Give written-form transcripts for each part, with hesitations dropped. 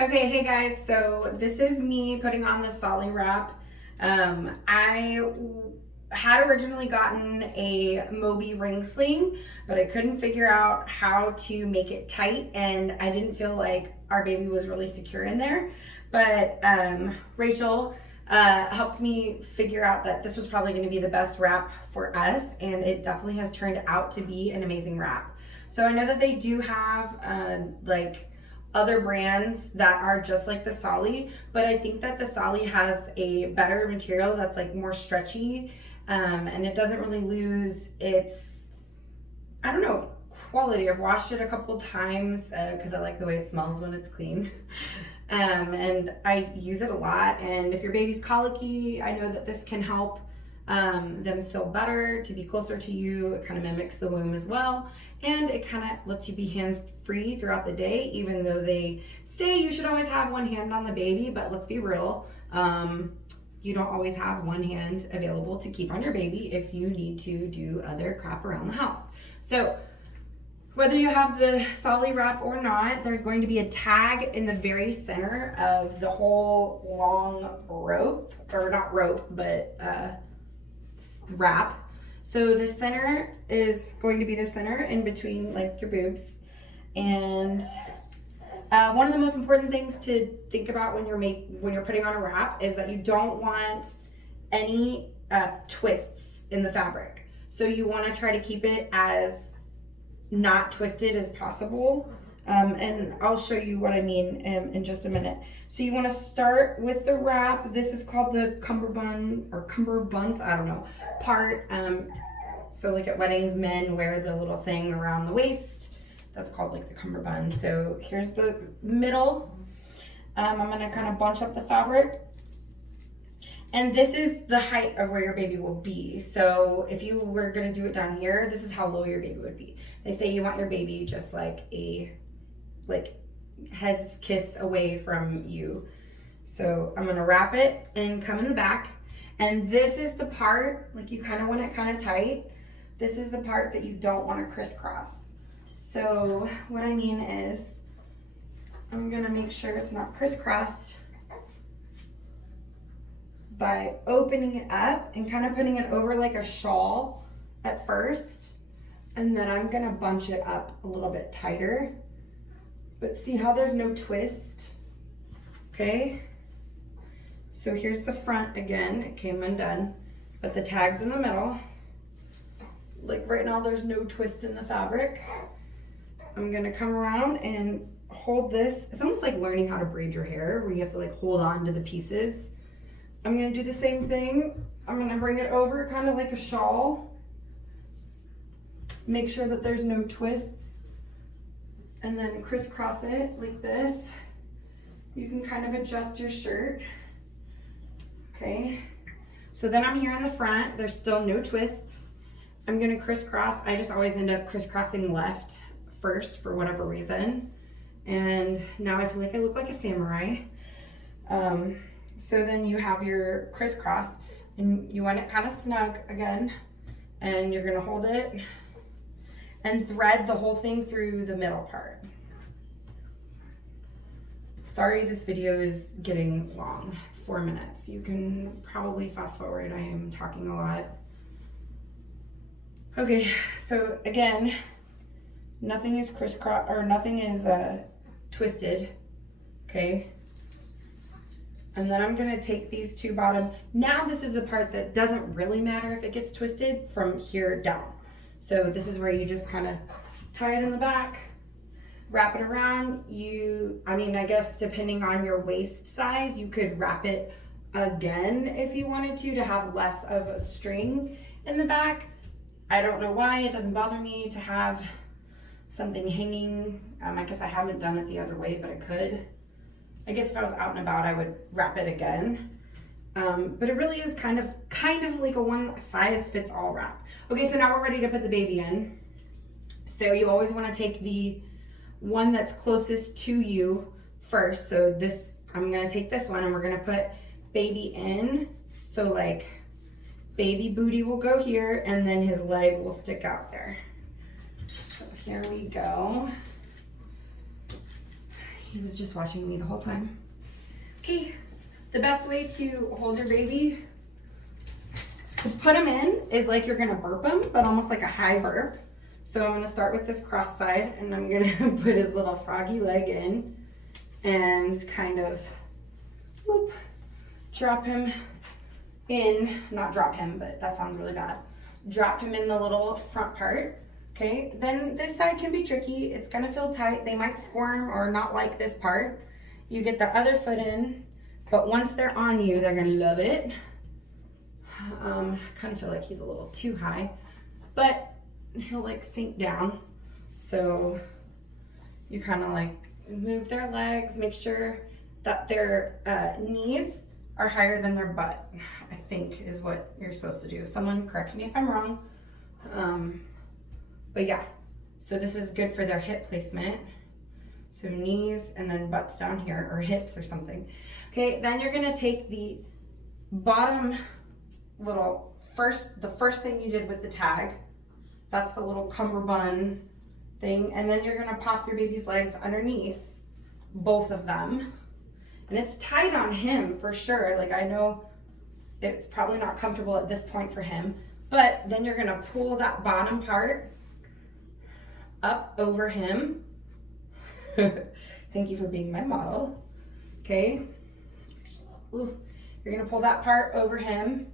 Okay, hey guys, so this is me putting on the Solly wrap. I had originally gotten a Moby ring sling, but I couldn't figure out how to make it tight, and I didn't feel like our baby was really secure in there. But Rachel helped me figure out that this was probably going to be the best wrap for us, and it definitely has turned out to be an amazing wrap. So I know that they do have like other brands that are just like the Solly, but I think that the Solly has a better material that's like more stretchy, and it doesn't really lose its, I don't know, quality. I've washed it a couple times because I like the way it smells when it's clean. And I use it a lot. And if your baby's colicky, I know that this can help them feel better, to be closer to you. It kind of mimics the womb as well. And it kind of lets you be hands free throughout the day, even though they say you should always have one hand on the baby. But let's be real. You don't always have one hand available to keep on your baby if you need to do other crap around the house. So whether you have the Solly wrap or not, there's going to be a tag in the very center of the whole long rope, or not rope, but wrap. So the center is going to be the center in between like your boobs. And one of the most important things to think about when you're putting on a wrap is that you don't want any twists in the fabric. So you want to try to keep it as not twisted as possible. And I'll show you what I mean in just a minute. So you want to start with the wrap. This is called the cummerbund or cummerbund, I don't know, part. So like at weddings, men wear the little thing around the waist. That's called like the cummerbund. So here's the middle. I'm gonna kind of bunch up the fabric. And this is the height of where your baby will be. So if you were gonna do it down here, this is how low your baby would be. They say you want your baby just like head's kiss away from you. So I'm gonna wrap it and come in the back. And this is the part, like you kind of want it kind of tight. This is the part that you don't want to crisscross. So what I mean is I'm gonna make sure it's not crisscrossed by opening it up and kind of putting it over like a shawl at first. And then I'm gonna bunch it up a little bit tighter. But see how there's no twist? Okay. So here's the front again. It came undone, but the tag's in the middle. Like right now there's no twist in the fabric. I'm gonna come around and hold this. It's almost like learning how to braid your hair where you have to like hold on to the pieces. I'm gonna do the same thing. I'm gonna bring it over kind of like a shawl. Make sure that there's no twists. And then crisscross it like this. You can kind of adjust your shirt. Okay. So then I'm here in the front. There's still no twists. I'm gonna crisscross. I just always end up crisscrossing left first for whatever reason. And now I feel like I look like a samurai. So then you have your crisscross and you want it kind of snug again. And you're gonna hold it and thread the whole thing through the middle part. Sorry, this video is getting long. It's 4 minutes. You can probably fast forward. I am talking a lot. Okay, so again, nothing is crisscross or nothing is twisted. Okay. And then I'm gonna take these two bottom. Now this is the part that doesn't really matter if it gets twisted from here down. So this is where you just kind of tie it in the back, wrap it around. I guess depending on your waist size, you could wrap it again if you wanted to have less of a string in the back. I don't know why, it doesn't bother me to have something hanging. I guess I haven't done it the other way, but I could. I guess if I was out and about, I would wrap it again. But it really is kind of like a one size fits all wrap. Okay, so now we're ready to put the baby in. So you always want to take the one that's closest to you first. So this, I'm gonna take this one and we're gonna put baby in. So like baby booty will go here and then his leg will stick out there. So here we go. He was just watching me the whole time. Okay, the best way to hold your baby, to put him in, is like you're gonna burp him, but almost like a high burp. So I'm gonna start with this cross side, and I'm gonna put his little froggy leg in and kind of, whoop, drop him in, not drop him, but that sounds really bad. Drop him in the little front part. Okay, then this side can be tricky. It's gonna feel tight. They might squirm or not like this part. You get the other foot in, but once they're on you, they're gonna love it. Kind of feel like he's a little too high, but he'll like sink down. So you kind of like move their legs, make sure that their knees are higher than their butt, I think is what you're supposed to do. Someone correct me if I'm wrong. But yeah, so this is good for their hip placement. So knees and then butts down here, or hips or something. Okay, then you're gonna take the bottom little, the first thing you did with the tag, that's the little cummerbund thing, and then you're gonna pop your baby's legs underneath, both of them. And it's tight on him for sure. Like, I know it's probably not comfortable at this point for him, but then you're gonna pull that bottom part up over him. Thank you for being my model. Okay. Ooh. You're gonna pull that part over him,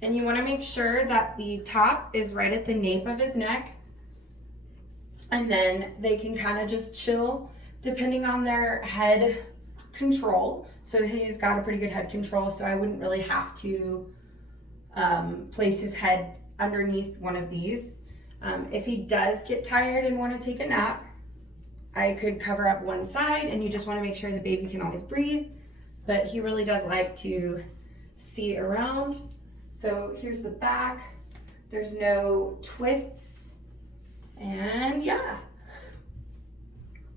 and you wanna make sure that the top is right at the nape of his neck, and then they can kind of just chill depending on their head control. So he's got a pretty good head control, so I wouldn't really have to place his head underneath one of these. If he does get tired and want to take a nap, I could cover up one side, and you just want to make sure the baby can always breathe, but he really does like to see around. So here's the back. There's no twists, and yeah,